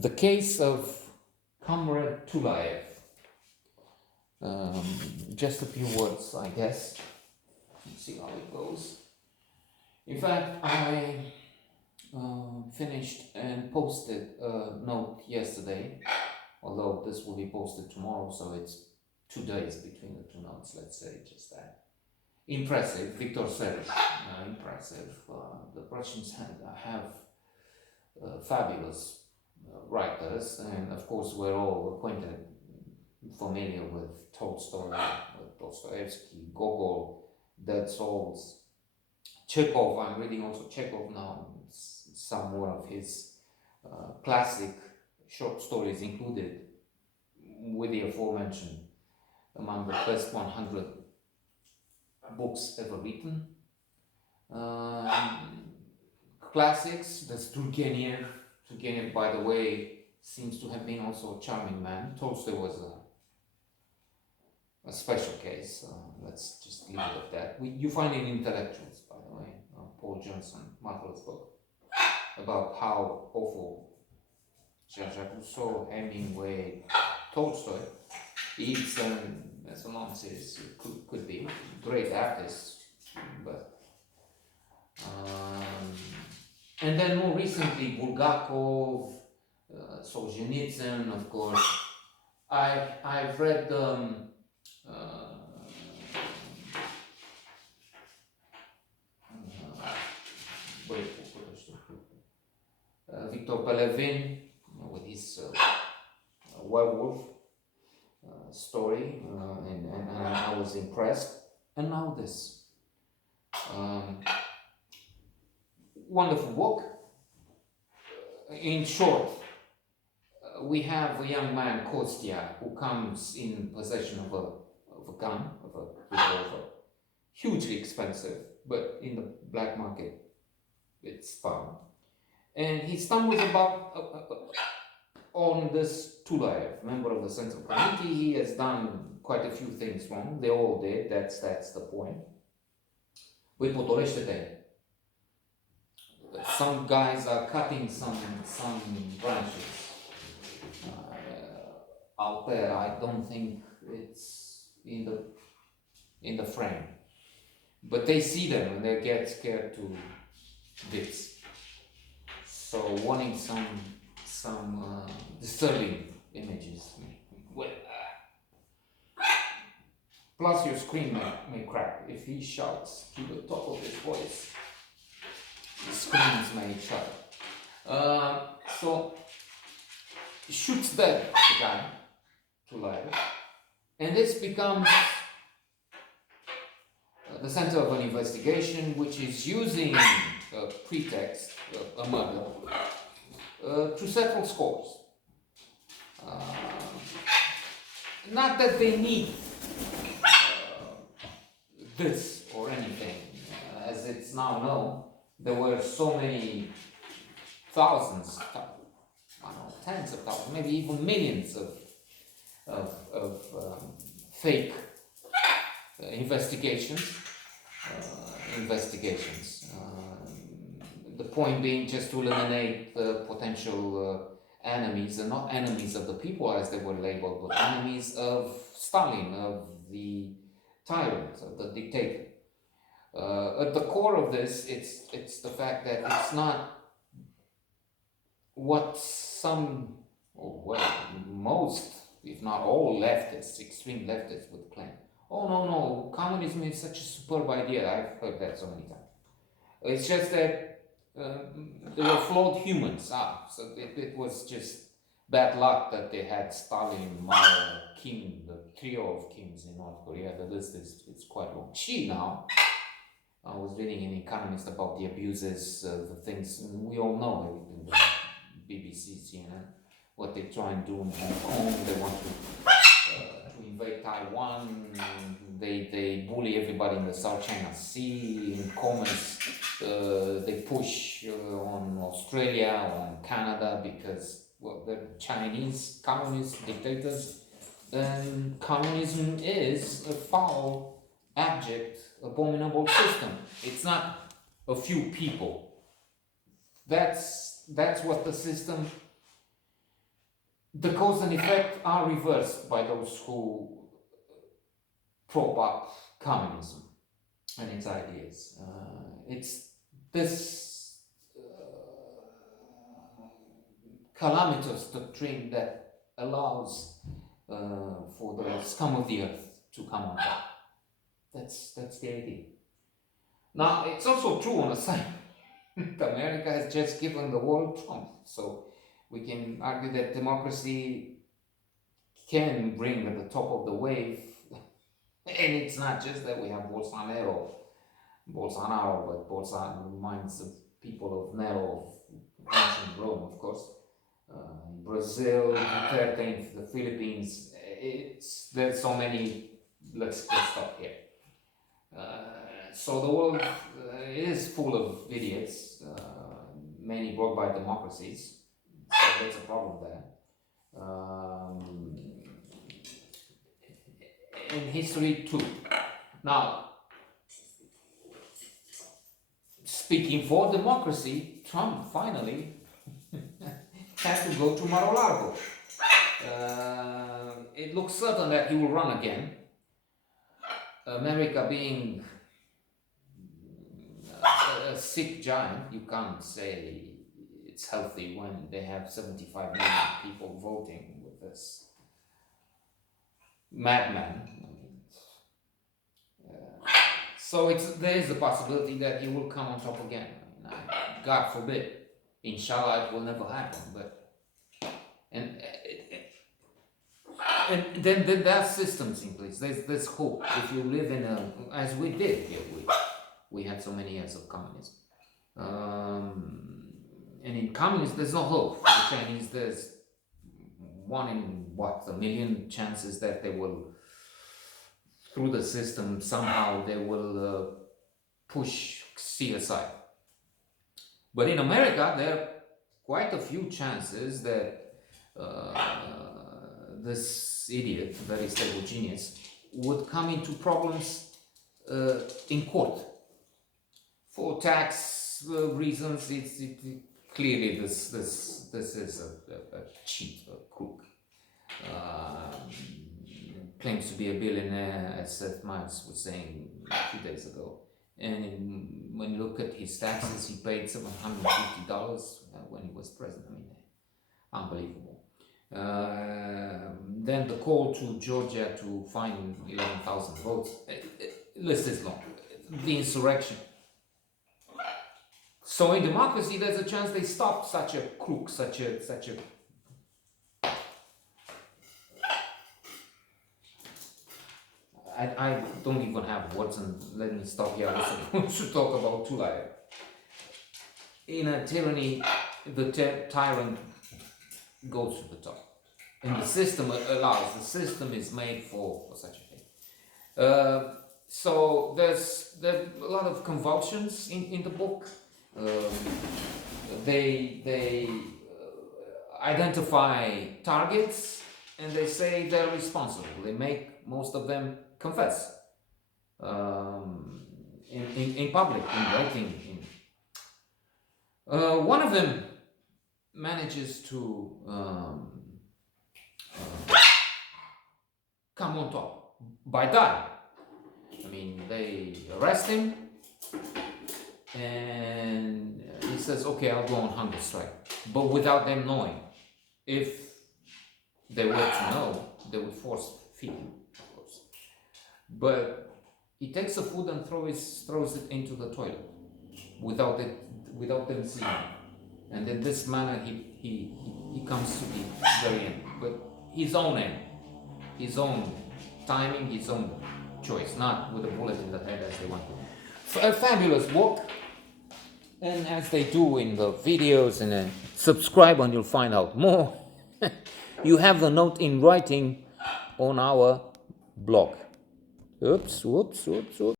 The case of Comrade Tulayev. Just a few words, I guess. Let's see how it goes. In fact, I finished and posted a note yesterday, although this will be posted tomorrow, so it's 2 days between the two notes, let's say, just that. Impressive, Victor Serge, impressive. The Russians have fabulous writers, and of course we're all acquainted, familiar with Tolstoy, with Dostoevsky, Gogol, Dead Souls, Chekhov. I'm reading also Chekhov now, some more of his classic short stories included, with the aforementioned among the best 100 books ever written. Classics, that's Turgenev. Turgenev, by the way, seems to have been also a charming man. Tolstoy was a special case. Let's just leave it at that. You find in Intellectuals, by the way, Paul Johnson, marvelous book about how awful Jean-Jacques Rousseau, Hemingway, Tolstoy, Ibsen, as a long series could be great artists, but and then more recently Bulgakov, Solzhenitsyn, of course. I've read Victor Pelevin with his werewolf story, and I was impressed. And now this wonderful book. In short, we have a young man, Kostya, who comes in possession of a gun, of a revolver, hugely expensive, but in the black market it's found. And he stumbles about on this Tulayev, member of the Central Committee. He has done quite a few things wrong. They all did. That's the point. Îi potolește-te. Some guys are cutting some branches out there. I don't think it's in the frame, but they see them and they get scared to bits. So wanting some disturbing images. Plus your screen may crack. If he shouts to the top of his voice, the screens may shatter. So he shoots dead the guy, Tulayev, and this becomes the center of an investigation which is using a pretext, a murder, to settle scores. Not that they need this or anything. As it's now known, there were so many thousands, I don't know, tens of thousands, maybe even millions of fake investigations. The point being just to eliminate the potential enemies, and not enemies of the people as they were labeled, but enemies of Stalin, of the tyrant, of the dictator. At the core of this, it's the fact that it's not what some, or well, most, if not all leftists, extreme leftists would claim. Oh no, communism is such a superb idea. I've heard that so many times. It's just that they were flawed humans. So it was just bad luck that they had Stalin, Mao, Kim, the trio of Kims in North Korea. The list is quite long. Now, I was reading in Economist about the abuses, the things, and we all know everything. BBC, CNN, what they try and do in Hong Kong. They want to invade Taiwan. They bully everybody in the South China Sea. In commerce, they push on Australia, on Canada, because, well, they're Chinese communist dictators. Then communism is a foul, abject, abominable system. It's not a few people. That's what the system the cause and effect are reversed by those who prop up communism and its ideas. It's this calamitous doctrine that allows for the scum of the earth to come on top. That's the idea. Now, it's also true on the side that America has just given the world Trump, so we can argue that democracy can bring at the top of the wave, and it's not just that we have Bolsonaro, but Bolsonaro reminds of people of Nero, of ancient Rome, of course. Brazil, Duterte, the Philippines. There's so many. Let's just stop here. So the world is full of idiots, many brought by democracies. So there's a problem there. In history too. Now, speaking for democracy, Trump finally had to go to Mar-a-Lago. It looks certain that he will run again. America being a sick giant, you can't say it's healthy when they have 75 million people voting with this madman. So there is a possibility that he will come on top again. God forbid. Inshallah, it will never happen. But and then there are systems in place. There's hope. If you live in as we did here, we had so many years of communism. And in communism, there's no hope. The Chinese, there's 1 in a million chances that they will, through the system, somehow they will push CSI. But in America, there are quite a few chances that this idiot, very stable genius, would come into problems in court for tax reasons. Clearly this is a cheat, a crook. Claims to be a billionaire, as Seth Meyers was saying a few days ago. And when you look at his taxes, he paid $750 when he was president. I mean, unbelievable. Then the call to Georgia to find 11,000 votes. List is long. The insurrection. So in democracy, there's a chance they stop such a crook, such a. I don't even have words, and let me stop here. I was going to talk about Tulayev. In a tyranny, the tyrant goes to the top. And the system allows, the system is made for such a thing. So there's a lot of convulsions in the book. They identify targets and they say they're responsible. They make most of them confess in public, in writing. One of them manages to come on top by dying. I mean, they arrest him and he says, okay, I'll go on hunger strike, but without them knowing. If they were to know, they would force feed him, of course. But he takes the food and throws it into the toilet without them seeing it. And in this manner, he comes to the very end. But his own end, his own timing, his own choice, not with a bullet in the head as they want. A fabulous book. And as they do in the videos, and subscribe and you'll find out more. You have the note in writing on our blog. Oops.